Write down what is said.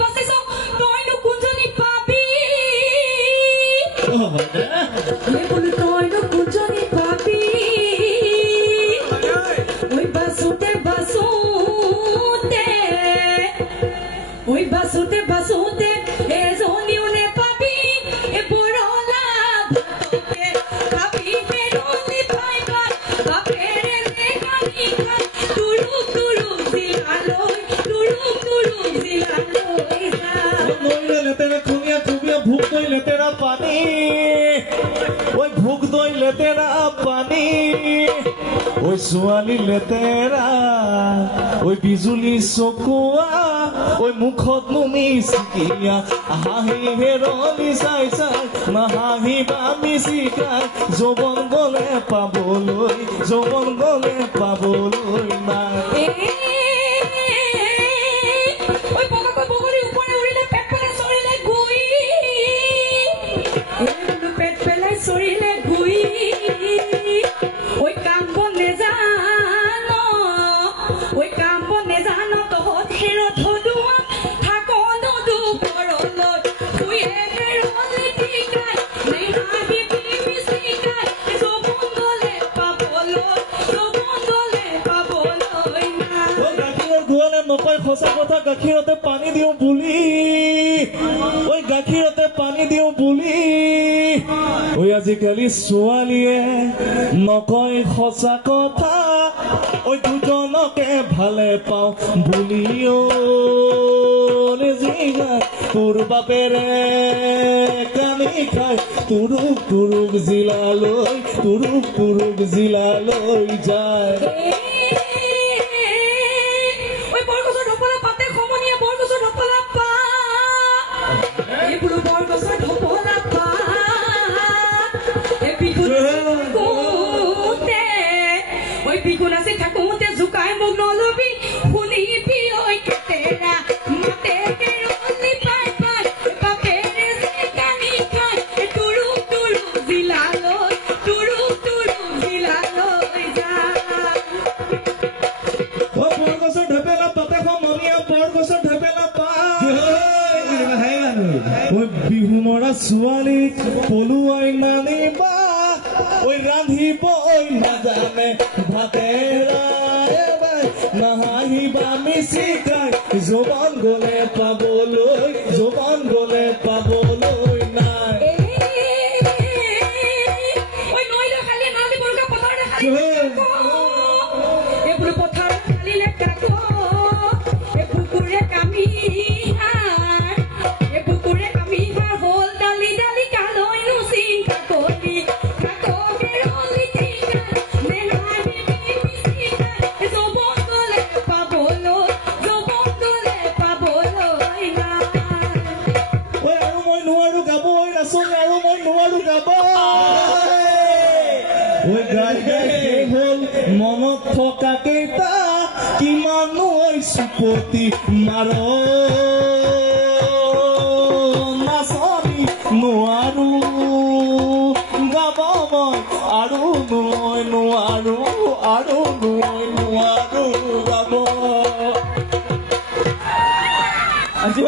বাসিছ তইনো কোনজনী পাবি এই বলি তইনো কোনজনী পাবি ওই বাসুতে বাসুতে এজনীও নে পাবি এ বড়লা ভাতকে খাবি বেরলি পাই পাই বাপেরে নে গানি খাই তুরুক জিলালই যা নইলে লেতেরা খুনিয়া ভুক দইলে তেরা পানি ওই ভুক দইলে তেরা পানি ওই ছোৱালী লেতেৰা ওই বিজুলী চকুৱা ওই মুখত নুমি চিকিয়া হাঁহি হেৰলি চাই চাই নাহাঁহিবা মিচিকাই যৌৱন গলে পাবলৈ নাই সরিলে গুই ওই কাম্ব নেজানো তো হের ধদুয়া থাকো নদু পরলত তুই হেরলি ঠিকাই নেই হাবি মিসিকাই যৌবন গলে পাবলই না ওই গাখীৰৰ গোৱালে নকয় সঁচা কথা গাখীৰতে পানী দিওঁ বুলি ওই গাখীৰতে পানী দিওঁ বুলি ওই আজিকালি ছোৱালীয়ে নকয় সঁচা কথা ওই দুজনকে ভালে পাওঁ বুলিও জিগাই তোৰ বাপেৰে কানি খাই তুৰুক জিলালৈ যায় বিগুনাছে থাকুতে জুকাই মোক নলবি শুনিবি ঐ কেতেৰা মাতে কেৰলি পাই পাই বাপেৰে কানি খাই তুৰুক জিলালৈ যা বৰগছৰ ঢেপেলা পাতে সমনীয়া বৰগছৰ ঢেপেলা ওই বিহু মৰা ছোৱালীক পলুৱাই নানিবা ওই ৰান্ধিব ঐ নাজানে ভাতেৰা নাহাঁহিবা মিচিকাই যৌৱন গলে পাবলৈ নাই এইবোৰ পথাৰ খালিলে কাকো এই পুকুৰে কামি হল ডালি কালৈ নুচিং কাকলি মনত থকা কেইটা কিমান চুপতি মাৰ নাচনি নোৱাৰো গাব মই আৰু নোৱাৰো গাব আজি